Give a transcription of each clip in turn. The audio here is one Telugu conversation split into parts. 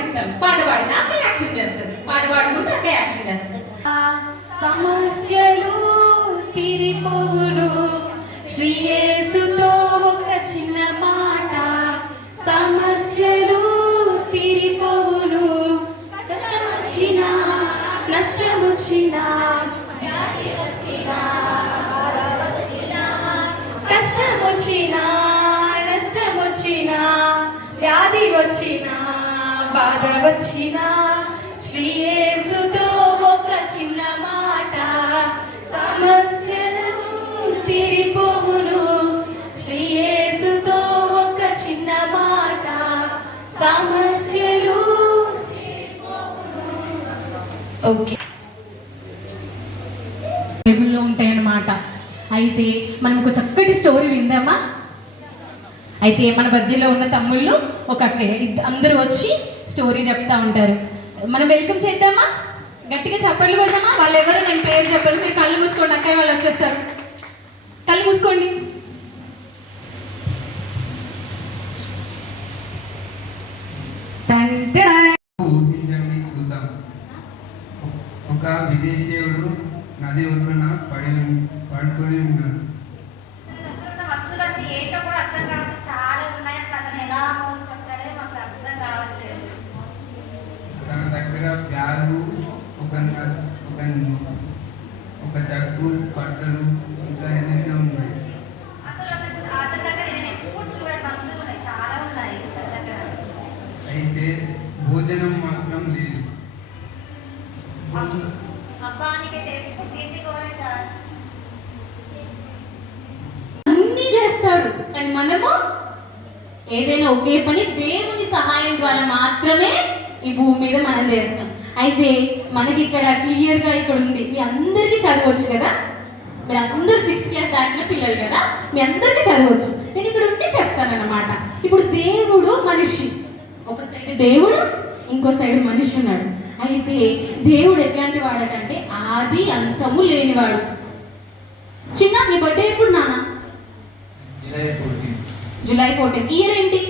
ఇస్తాను. పాట పాడినాక యాక్షన్ చేస్తాను. పాట పాడుకుంటే యాక్షన్ చేస్తాను. సమస్యలు తీరిపోవును శ్రీ యేసుతో ఒక చిన్న మాట. సమస్యలు తీరిపోవును, కష్టం వచ్చినా నష్టం వచ్చినా కష్టం వచ్చినా నష్టం వచ్చినా వ్యాధి వచ్చినా బాధ వచ్చినా శ్రీ యేసుతో ఒక చిన్న మాట. సమస్యలు తీరిపోవును శ్రీ యేసుతో ఒక చిన్న మాట. సమస్యలు ఓకే బైబిల్లో ఉంటాయన్నమాట. అయితే మనం ఒక చక్కటి స్టోరీ విందామా? అయితే మన మధ్యలో ఉన్న తమ్ముళ్ళు ఒక అందరూ వచ్చి స్టోరీ చెప్తా ఉంటారు. మనం వెల్కమ్ చేద్దామా? గట్టిగా చప్పట్లు కొడదామా? వాళ్ళు ఎవరో నేను పేరు చెప్పారు. మీరు కళ్ళు మూసుకోండి, అక్కయ్య వాళ్ళు వచ్చేస్తారు. కళ్ళు మూసుకోండి. చూద్దాం. ఒక విదేశీయుడు నది ఒడ్డున పడుకొని ఉన్నాడు. తన దగ్గర బ్యాగు, ఒక జగ్గు, బట్టలు ఇంకా ఎన్నెన్నో ఉన్నాయి. అయితే భోజనం మాత్రం లేదు. అన్ని చేస్తాడు, కానీ మనము ఏదైనా ఒకే పని దేవుని సహాయం ద్వారా మాత్రమే ఈ భూమి మీద మనం చేస్తాం. అయితే మనకి ఇక్కడ క్లియర్గా ఇక్కడ ఉంది. మీ అందరికీ చదవచ్చు కదా, మీరు అందరూ 6th క్లాస్ దాటిన పిల్లలు కదా, మీ అందరికీ చదవచ్చు. నేను ఇక్కడ ఉంటే చెప్తానన్నమాట. ఇప్పుడు దేవుడు మనిషి, ఒక సైడ్ దేవుడు, ఇంకో సైడ్ మనిషి ఉన్నాడు. అయితే దేవుడు ఎట్లాంటి వాడటంటే ఆది అంతము లేనివాడు. చిన్న నీ బర్త్డే ఎప్పుడు నాన్న? జూలై 14. ఇయర్ ఏంటి?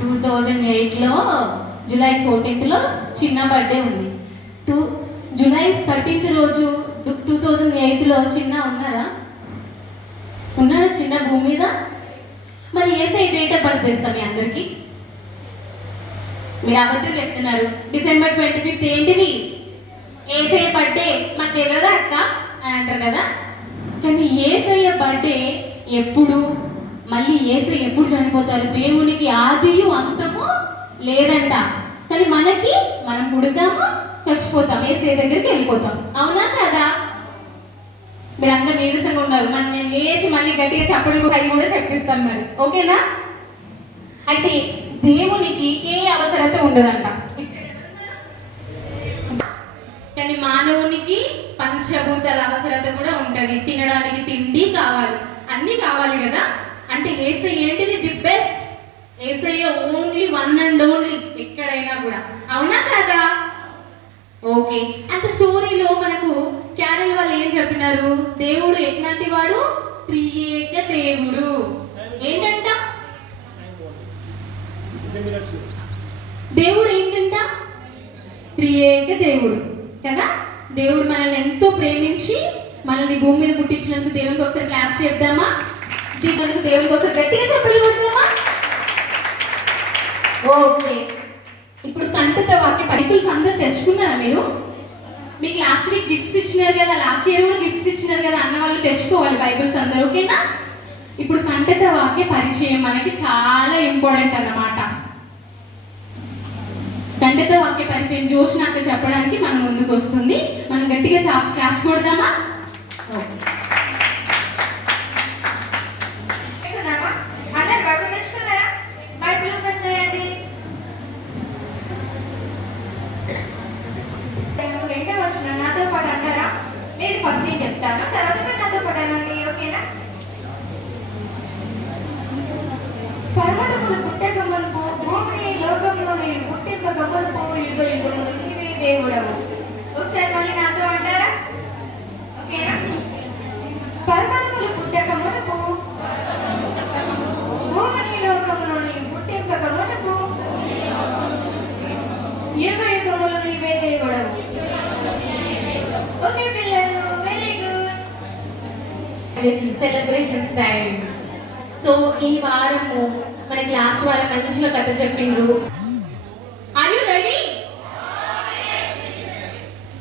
2008లో జూలై 14th చిన్న బర్త్డే ఉంది. జూలై 13th రోజు 2008లో చిన్న ఉన్నారా చిన్న భూమి మీద? మరి యేసయ్య డేట్ ఆఫ్ బర్త్ తెలుసా మీ అందరికీ? మీరు అబద్ధం చెప్తున్నారు. డిసెంబర్ 25 ఏంటిది? యేసయ్య బర్త్డే. మాకు తెలియదా అక్క అని అంటారు కదా. కానీ యేసయ్య బర్త్డే ఎప్పుడు, మళ్ళీ యేసయ్య ఎప్పుడు చనిపోతారు? దేవునికి ఆదియు అంతము లేదంట. కానీ మనకి మనం పుడతాము, చచ్చిపోతాం, యేసయ్య దగ్గరికి వెళ్ళిపోతాం. అవునా కదా? మీరు అందరు నీరసంగా ఉన్నారు. మరి నేను లేచి మళ్ళీ గట్టిగా చప్పట్లు అవి కూడా చెప్పిస్తాను మరి, ఓకేనా? అయితే దేవునికి ఏ అవసరత ఉండదంట. కానీ మానవునికి పంచభూతాల అవసరత కూడా ఉంటది. తినడానికి తిండి కావాలి, అన్ని కావాలి కదా. అంటే యేసయ్య ఏంటిది? The best. Yesayya only one and only ఎక్కడైనా కూడా. అవునా కదా? ఓకే. అంత స్టోరీలో మనకు క్యారెల్ వాళ్ళు ఏం చెప్పినారు? దేవుడు ఎట్లాంటి వాడు? త్రియేక దేవుడు. ఏంటంట? దేవుడు ఏంటంట? త్రియేక దేవుడు కదా. దేవుడు మనల్ని ఎంతో ప్రేమించి మనల్ని భూమి మీద పుట్టించినందుకు దేవునికి ఒకసారి క్లాప్స్ చెప్దామా? దేవునికి ఒకసారి గట్టిగా చెప్పలు కొడదామా? ఓకే. ఇప్పుడు కంటత వాక్య బైబిల్స్ అందరూ తెచ్చుకున్నారా మీరు? మీకు లాస్ట్ వీక్ గిఫ్ట్స్ ఇచ్చినారు కదా, లాస్ట్ ఇయర్ కూడా గిఫ్ట్స్ ఇచ్చినారు కదా, అన్న వాళ్ళు తెచ్చుకోవాలి బైబిల్స్ అందరూ, ఓకేనా? ఇప్పుడు కంటత వాక్య పరిచయం మనకి చాలా ఇంపార్టెంట్ అన్నమాట. కంటత వాక్య పరిచయం జోష్ నాకు చెప్పడానికి మనం ముందుకు వస్తుంది. మనం గట్టిగా క్లాప్స్ కొడదామా? నాతో పాటు అంటారా? లేదు, ఫస్ట్ నేను చెప్తాను, తర్వాత మీరు నాతో పాటు అనండి, ఓకేనా? పర్వతములు పుట్టక మునుపు, భూమిని లోకంలోని పుట్టింపక మునుపు, యుగ యుగములు నీవే దేవుడవు. ఒకసారి మళ్ళీ నాతో అంటారా? ఓకేనా? పర్వతములు పుట్టక మునుపు, భూమిని లోకంలోని పుట్టింపక మునుపు, ఓకే పిల్లలు, very good. Celebrations time. So ఈ వారము మనకి లాస్ట్ వారం మంచిగా కథ చెప్పిండ్రు. Are you ready?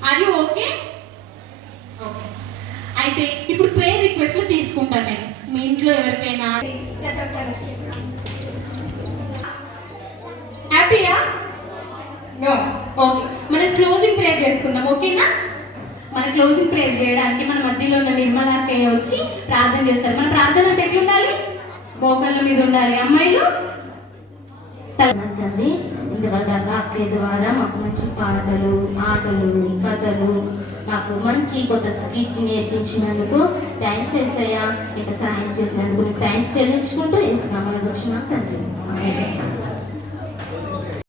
Are you okay? అయితే ఇప్పుడు ప్రేయర్ రిక్వెస్ట్లు తీసుకుంటాను నేను. మీ ఇంట్లో ఎవరికైనా హ్యాపీయా? నో. ఓకే, మనం క్లోజింగ్ ప్రేయర్ చేసుకుందాం, ఓకేనా? మన క్లోజింగ్ ప్రేయర్ చేయడానికి మన మధ్యలో ఉన్న నిర్మలా అక్కయ్య వచ్చి ప్రార్థన చేస్తారు. మన ప్రార్థన అంటే ఎట్లా ఉండాలి? మోకాళ్ళ మీద ఉండాలి. అమ్మాయిలు తండ్రి, ఇంతవరకు దాకా అక్కయ్య ద్వారా మాకు మంచి పాటలు, ఆటలు, కథలు, మాకు మంచి కొత్త స్క్రిప్ట్ నేర్పించినందుకు థ్యాంక్స్ యేసయ్యా. ఇంత సాయం చేసినందుకు నీకు థ్యాంక్స్ చెల్లించుకుంటూ వేసినా మనకు వచ్చిన తండ్రి. ఆమేన్.